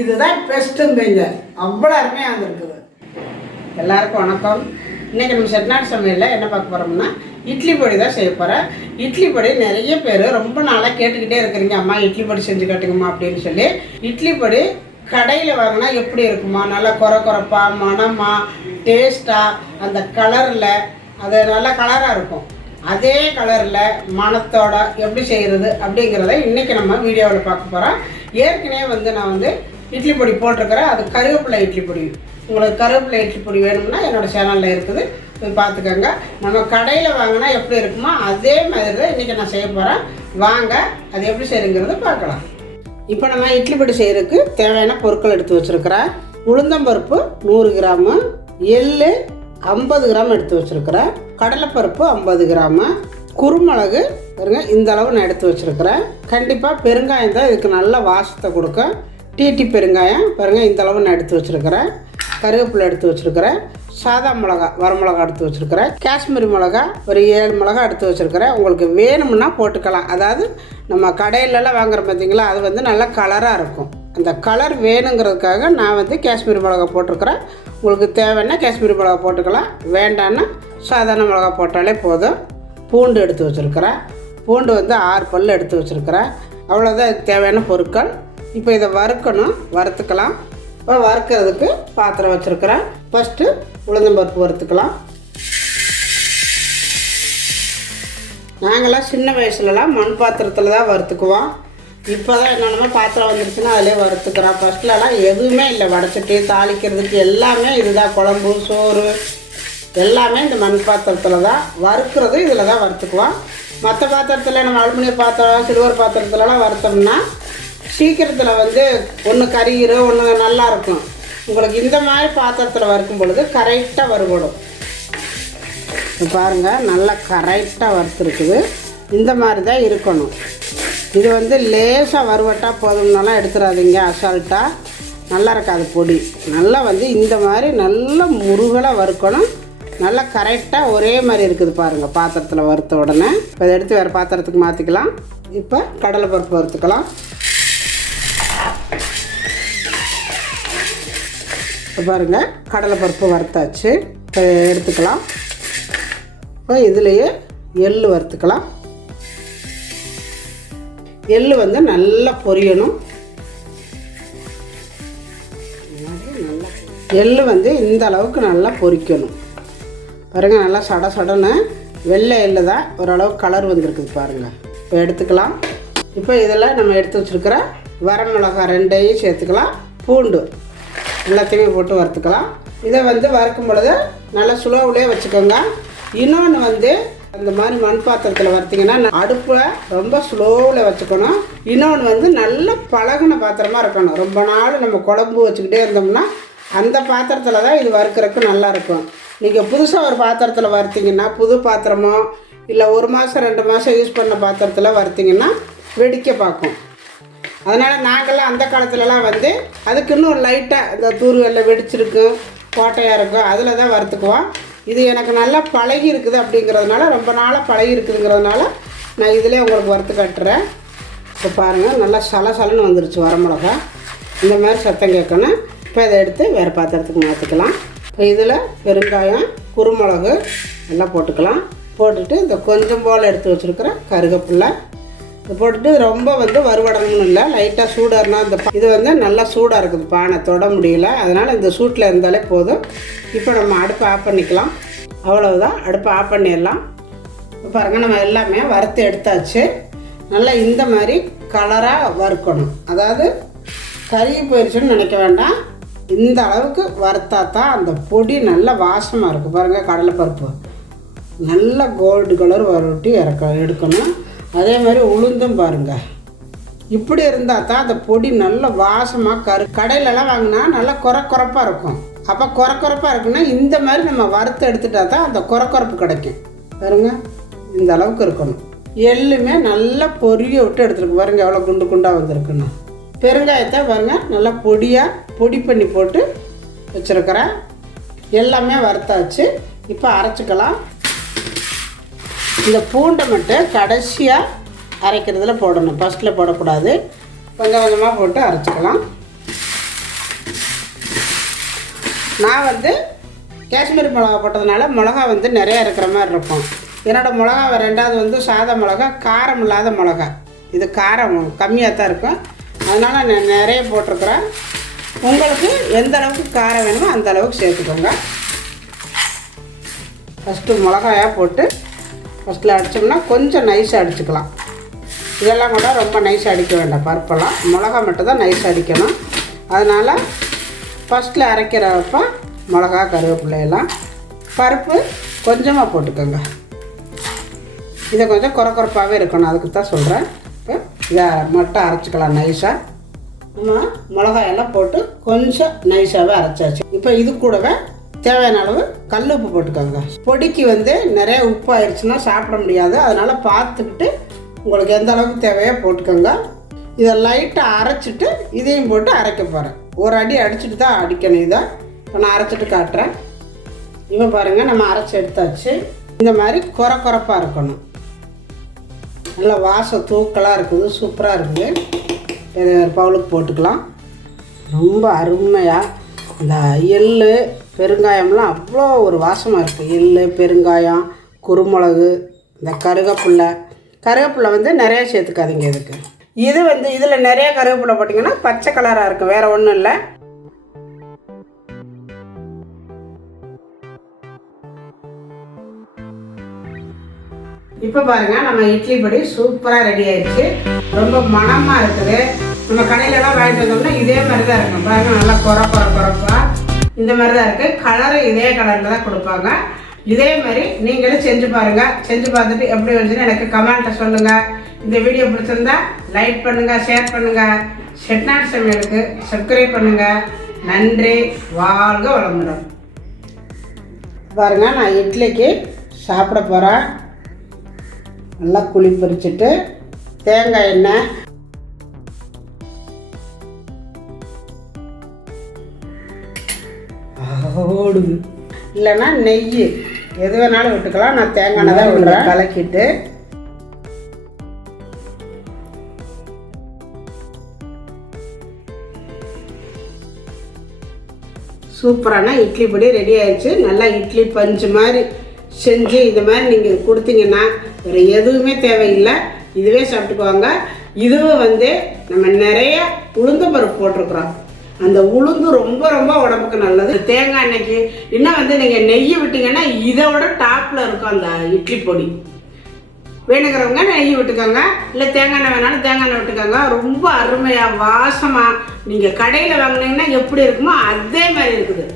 இதுதான் பெஸ்ட்டுங்க. அவ்வளோ அருமையாக வந்துருக்குது. எல்லாருக்கும் வணக்கம். இன்றைக்கி நம்ம செட்டிநாடு சமையலில் என்ன பார்க்க போகிறோம்னா இட்லி பொடி தான் செய்ய போகிறேன். இட்லி பொடி நிறைய பேர் ரொம்ப நாளாக கேட்டுக்கிட்டே இருக்கிறீங்க, அம்மா இட்லி பொடி செஞ்சு காட்டுங்கம்மா அப்படின்னு சொல்லி. இட்லி பொடி கடையில் வாங்கினா எப்படி இருக்குமா, நல்லா குறப்பாக மணமாக டேஸ்ட்டாக அந்த கலரில் அது நல்லா கலராக இருக்கும். அதே கலரில் மணத்தோட எப்படி செய்கிறது அப்படிங்கிறத இன்றைக்கி நம்ம வீடியோவில் பார்க்க போகிறோம். ஏற்கனவே நான் இட்லி பொடி போட்டிருக்கிறேன். அது கருவேப்பிலை இட்லி பொடி. உங்களுக்கு கருவேப்பிலை இட்லி பொடி வேணும்னா என்னோடய சேனலில் இருக்குது, போய் பார்த்துக்கோங்க. நம்ம கடையில் வாங்கினா எப்படி இருக்குமோ அதே மாதிரி தான் இன்றைக்கி நான் செய்ய போகிறேன். வாங்க அது எப்படி செய்யுங்கிறத பார்க்கலாம். இப்போ நம்ம இட்லி பொடி செய்கிறதுக்கு தேவையான பொருட்கள் எடுத்து வச்சுருக்கிறேன். உளுந்தம்பருப்பு 100 கிராமு, எள்ளு 50 கிராம் எடுத்து வச்சுருக்கிறேன், கடலைப்பருப்பு 50 கிராமு, குருமிளகு பாருங்க இந்த அளவு நான் எடுத்து வச்சுருக்கிறேன். கண்டிப்பாக பெருங்காயம் தான் இதுக்கு நல்ல வாசத்தை கொடுக்கும். டீ பெருங்காயம் பாருங்கள் இந்த அளவு நான் எடுத்து வச்சுருக்கிறேன். கருவேப்பிலை எடுத்து வச்சுருக்கிறேன். சாதா மிளகா வரமிளகா எடுத்து வச்சுருக்கிறேன். காஷ்மீரி மிளகா ஒரு 7 மிளகா எடுத்து வச்சுருக்கிறேன். உங்களுக்கு வேணும்னா போட்டுக்கலாம். அதாவது நம்ம கடையிலலாம் வாங்குகிறோம் பார்த்தீங்களா, அது நல்லா கலராக இருக்கும். அந்த கலர் வேணுங்கிறதுக்காக நான் காஷ்மீரி மிளகா போட்டிருக்கிறேன். உங்களுக்கு தேவைன்னா காஷ்மீரி மிளகா போட்டுக்கலாம், வேண்டான்னா சாதாரண மிளகா போட்டாலே போதும். பூண்டு எடுத்து வச்சுருக்கிறேன். பூண்டு 6 பல் எடுத்து வச்சுருக்கிறேன். அவ்வளோதான் இதுக்கு தேவையான பொருட்கள். இப்போ இதை வறுத்துக்கலாம். இப்போ வறுக்கிறதுக்கு பாத்திரம் வச்சுருக்கிறேன். ஃபஸ்ட்டு உளுந்தம்பருப்பு வறுத்துக்கலாம். நாங்களாம் சின்ன வயசுலலாம் மண் பாத்திரத்தில் தான் வறுத்துக்குவோம். இப்போ தான் என்னென்னமோ பாத்திரம் வந்துருச்சுன்னா அதிலே வறுத்துக்கிறோம். ஃபஸ்ட்லலாம் எதுவுமே இல்லை, வடைச்சட்டி தாளிக்கிறதுக்கு எல்லாமே இதுதான். குழம்பு சோறு எல்லாமே இந்த மண் பாத்திரத்தில் தான். வறுக்கிறதும் இதில் தான் வறுத்துக்குவோம். மற்ற பாத்திரத்தில் நம்ம அலுமினிய பாத்திரம் சில்வர் பாத்திரத்துலலாம் வறுத்தோம்னா சீக்கிரத்தில் ஒன்று கரிகிரும், ஒன்று நல்லாயிருக்கும். உங்களுக்கு இந்த மாதிரி பாத்திரத்தில் வறுக்கும் பொழுது கரெக்டாக வறுபடும். இப்போ பாருங்கள் நல்லா கரெக்டாக வறுத்துருக்குது. இந்த மாதிரி தான் இருக்கணும். இது லேசாக வறுவட்டால் போதும்னாலாம் எடுத்துடாதீங்க அசால்ட்டாக, நல்லா இருக்காது பொடி. நல்லா இந்த மாதிரி நல்லா முருகலாக வறுக்கணும். நல்லா கரெக்டாக ஒரே மாதிரி இருக்குது பாருங்கள் பாத்திரத்தில் வறுத்த உடனே. இப்போ இதை எடுத்து வேறு பாத்திரத்துக்கு மாற்றிக்கலாம். இப்போ கடலைப்பருப்பு வறுத்துக்கலாம். இப்போ பாருங்கள் கடலைப்பருப்பு வறுத்தாச்சு. இப்போ எடுத்துக்கலாம். இப்போ இதுலேயே எள்ளு வறுத்துக்கலாம். எள்ளு நல்லா பொரியணும். எள்ளு இந்த அளவுக்கு நல்லா பொரிக்கணும். பாருங்கள் நல்லா சடன்னு வெள்ளை எள்ளு தான், ஓரளவு கலர் வந்திருக்குது பாருங்கள். இப்போ எடுத்துக்கலாம். இப்போ இதில் நம்ம எடுத்து வச்சுருக்கிற வரமிளகா 2ஐயும் சேர்த்துக்கலாம். பூண்டு எல்லாத்தையுமே போட்டு வறுத்துக்கலாம். இதை வறுக்கும் பொழுது நல்லா ஸ்லோவிலே வச்சுக்கோங்க. இன்னொன்று அந்த மாதிரி மண் பாத்திரத்தில் வறுத்திங்கன்னா அடுப்பை ரொம்ப ஸ்லோவில் வச்சுக்கணும். இன்னொன்று நல்ல பழகின பாத்திரமாக இருக்கணும். ரொம்ப நாள் நம்ம குழம்பு வச்சுக்கிட்டே இருந்தோம்னா அந்த பாத்திரத்தில் தான் இது வறுக்கிறதுக்கு நல்லாயிருக்கும். நீங்கள் புதுசாக ஒரு பாத்திரத்தில் வறுத்திங்கன்னா, புது பாத்திரமோ இல்லை 1 மாதம் 2 மாதம் யூஸ் பண்ண பாத்திரத்தில் வறுத்திங்கன்னா வெடிக்க பார்க்கும். அதனால் நாங்கள்லாம் அந்த காலத்துலலாம் அதுக்கு இன்னும் லைட்டாக இந்த தூர்வெல்லாம் வெடிச்சிருக்கும், கோட்டையாக இருக்கும், அதில் தான் வறுத்துக்குவோம். இது எனக்கு நல்லா பழகி இருக்குது அப்படிங்கிறதுனால, ரொம்ப நாளாக பழகி இருக்குதுங்கிறதுனால நான் இதிலே உங்களுக்கு வறுத்து காட்டுறேன். இப்போ பாருங்கள் நல்லா சலன்னு வந்துருச்சு வரமிளகா. இந்த மாதிரி சத்தம் கேட்கணும். இப்போ இதை எடுத்து வேறு பாத்திரத்துக்கு மாற்றிக்கலாம். இப்போ இதில் பெருங்காயம் குருமிளகு எல்லாம் போட்டுக்கலாம். போட்டுட்டு இந்த கொஞ்சம் போல் எடுத்து வச்சுருக்கிற கருவேப்பிலை இது போட்டுட்டு ரொம்ப வறுவடணும்னு இல்லை, லைட்டாக சூடாக இருந்தால் இது நல்லா சூடாக இருக்குது, பானை தொட முடியல. அதனால் இந்த சூட்டில் இருந்தாலே போதும். இப்போ நம்ம அடுப்பை ஆஃப் பண்ணிக்கலாம். அவ்வளவுதான், அடுப்பை ஆஃப் பண்ணிடலாம். இப்போ பாருங்கள் நம்ம எல்லாமே வறுத்து எடுத்தாச்சு. நல்லா இந்த மாதிரி கலராக வறுக்கணும். அதாவது கருகி போயிடுச்சுன்னு நினைக்க வேண்டாம். இந்த அளவுக்கு வறுத்தா தான் அந்த பொடி நல்ல வாசமாக இருக்குது. பாருங்கள் கடலைப்பருப்பு நல்ல கோல்டு கலர் வறுட்டி எடுக்கணும். அதே மாதிரி உளுந்தும் பாருங்கள் இப்படி இருந்தால் தான் அந்த பொடி நல்ல வாசமாக கடையிலலாம் வாங்கினா நல்லா குறப்பாக இருக்கும். அப்போ குறப்பாக இருக்குன்னா இந்த மாதிரி நம்ம வறுத்து எடுத்துட்டா தான் அந்த குறப்பு கிடைக்கும். பாருங்க இந்த அளவுக்கு இருக்கணும். எள்ளுமே நல்லா பொரிய விட்டு எடுத்துருக்கு. பாருங்கள் எவ்வளோ குண்டு குண்டாக வந்திருக்குன்னு. பெருங்காயத்தை பாருங்கள் நல்லா பொடி பண்ணி போட்டு வச்சுருக்கிறேன். எல்லாமே வறுத்தாச்சு. இப்போ அரைச்சிக்கலாம். இந்த பூண்டை மட்டும் கடைசியாக அரைக்கிறதுல போடணும், ஃபஸ்ட்டில் போடக்கூடாது. கொஞ்சம் கொஞ்சமாக போட்டு அரைச்சிக்கலாம். நான் வந்து காஷ்மீரி மிளகா போட்டதுனால மிளகா வந்து நிறையா இருக்கிற மாதிரி இருக்கும். என்னோடய மிளகாவை ரெண்டாவது வந்து சாதா மிளகா, காரம் இல்லாத மிளகா. இது காரம் கம்மியாக தான் இருக்கும், அதனால் நான் நிறைய போட்டிருக்கிறேன். உங்களுக்கு எந்த அளவுக்கு காரம் வேணுமோ அந்த அளவுக்கு சேர்த்துக்கோங்க. ஃபஸ்ட்டு மிளகாயாக போட்டு ஃபஸ்ட்டில் அடித்தோம்னா கொஞ்சம் நைஸாக அடிச்சுக்கலாம். இதெல்லாம் கூட ரொம்ப நைஸாக அடிக்க வேண்டாம், பருப்பெல்லாம் மிளகா மட்டும் தான் நைஸாக அடிக்கணும். அதனால் ஃபஸ்ட்டில் அரைக்கிறப்ப மிளகா, கருவேப்பிலையெல்லாம், பருப்பு கொஞ்சமாக போட்டுக்கோங்க. இதை கொஞ்சம் குறப்பாகவே இருக்கணும், அதுக்கு தான் சொல்கிறேன். இப்போ இதை மட்டும் அரைச்சிக்கலாம் நைஸாக. நம்ம மிளகாயெல்லாம் போட்டு கொஞ்சம் நைஸாகவே அரைச்சாச்சு. இப்போ இது கூடவே தேவையான அளவு கல் உப்பு போட்டுக்கோங்க. பொடிக்கு வந்து நிறைய உப்பு ஆயிடுச்சுன்னா சாப்பிட முடியாது, அதனால் பார்த்துக்கிட்டு உங்களுக்கு எந்த அளவுக்கு தேவையோ போட்டுக்கோங்க. இதை லைட்டாக அரைச்சிட்டு இதையும் போட்டு அரைக்க போகிறேன். ஒரு அடி அடிச்சுட்டு தான் அடிக்கணும். இதை இப்போ நான் அரைச்சிட்டு காட்டுறேன். இப்போ பாருங்கள், நம்ம அரைச்சி எடுத்தாச்சு. இந்த மாதிரி குறப்பாக இருக்கணும். நல்லா வாசம் தூக்கலாக இருக்குது, சூப்பராக இருக்குது. இதை பவுலுக்கு போட்டுக்கலாம். ரொம்ப அருமையாக இந்த எள் பெருங்காயம்லாம் அவ்வளோ ஒரு வாசமாக இருக்குது. எள், பெருங்காயம், குருமிளகு, இந்த கருவேப்பிலை வந்து நிறையா சேர்த்துக்காதீங்க இதுக்கு. இது வந்து இதில் நிறைய கருவேப்பிலை போட்டிங்கன்னா பச்சை கலராக இருக்கும், வேறு ஒன்றும் இல்லை. இப்போ பாருங்கள், நம்ம இட்லி பொடி சூப்பராக ரெடி ஆயிடுச்சு. ரொம்ப மணமாக இருக்குது. நம்ம கடையிலலாம் வாங்கிட்டு வந்தோம்னா இதே மாதிரி தான் இருக்கும். பாருங்கள், நல்லா குறப்பா இந்த மாதிரி தான் இருக்குது. கலரும் இதே கலரில் தான் கொடுப்பாங்க. இதே மாதிரி நீங்களும் செஞ்சு பாருங்கள். செஞ்சு பார்த்துட்டு எப்படி வந்துச்சுன்னு எனக்கு கமெண்ட்டில் சொல்லுங்கள். இந்த வீடியோ பிடிச்சிருந்தா லைக் பண்ணுங்கள், ஷேர் பண்ணுங்கள். செட்டிநாடு சமையலுக்கு சப்ஸ்கிரைப் பண்ணுங்கள். நன்றி. வாழ்க வளமுடன். பாருங்கள், நான் இட்லிக்கு சாப்பிட போகிறேன். நல்லா குழி பறிச்சுட்டு தேங்காய் எண்ணெய், ஓடுது இல்லைன்னா நெய் எது வேணாலும் விட்டுக்கலாம். நான் தேங்காய் எண்ணெய் தான் விடுறேன். கலக்கிட்டு சூப்பரான இட்லி பொடி ரெடி ஆயிடுச்சு. நல்லா இட்லி பஞ்சு மாதிரி செஞ்சு இது மாதிரி நீங்கள் கொடுத்தீங்கன்னா வேறு எதுவுமே தேவையில்லை, இதுவே சாப்பிட்டுக்குவாங்க. இதுவும் வந்து நம்ம நிறைய உளுந்து பருப்பு போட்டிருக்குறோம். அந்த உளுந்து ரொம்ப ரொம்ப உடம்புக்கு நல்லது. தேங்காய் எண்ணெய்க்கு இன்னும் வந்து நீங்கள் நெய் விட்டிங்கன்னா இதோட டாப்பில் இருக்கும் அந்த இட்லி பொடி. வேணுங்கிறவங்க நெய் விட்டுக்கோங்க, இல்லை தேங்காய் எண்ணெய் வேணாலும் தேங்காய் எண்ணெய் விட்டுக்கோங்க. ரொம்ப அருமையாக வாசமாக நீங்கள் கடையில் வாங்கினீங்கன்னா எப்படி இருக்குமோ அதே மாதிரி இருக்குது.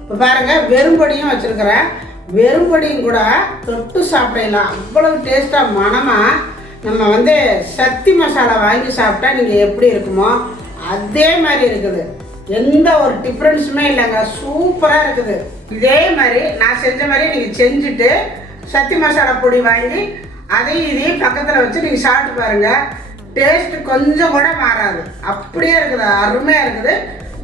இப்போ பாருங்கள், வெறும்பொடியும் வச்சுருக்கிறேன். வெறும்பொடியும் கூட தொட்டு சாப்பிடலாம், அவ்வளவு டேஸ்ட்டாக மணமாக. நம்ம வந்து சக்தி மசாலா வாங்கி சாப்பிட்டா நீங்கள் எப்படி இருக்குமோ அதே மாதிரி இருக்குது. எந்த ஒரு டிஃப்ரென்ஸுமே இல்லைங்க, சூப்பராக இருக்குது. இதே மாதிரி நான் செஞ்ச மாதிரி நீங்கள் செஞ்சுட்டு சக்தி மசாலா பொடி வாங்கி அதையும் இதையும் பக்கத்தில் வச்சு நீங்கள் சாப்பிட்டு பாருங்கள். டேஸ்ட்டு கொஞ்சம் கூட மாறாது, அப்படியே இருக்குது, அருமையாக இருக்குது.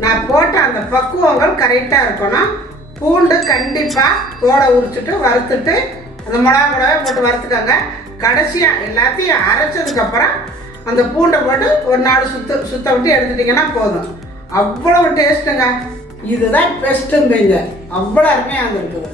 நான் போட்ட அந்த பக்குவங்கள் கரெக்டாக இருக்கணும். பூண்டு கண்டிப்பாக தோலை உரிச்சிட்டு வறுத்துட்டு அந்த மிளகா கூடவே போட்டு வறுத்துக்கோங்க. கடைசியாக எல்லாத்தையும் அரைச்சதுக்கப்புறம் அந்த பூண்டை போட்டு ஒரு 4 சுத்த விட்டு எடுத்துட்டிங்கன்னா போதும். அவ்வளோ டேஸ்ட்டுங்க. இதுதான் பெஸ்ட்டுங்க, அவ்வளோ அருமையாக இருக்குது.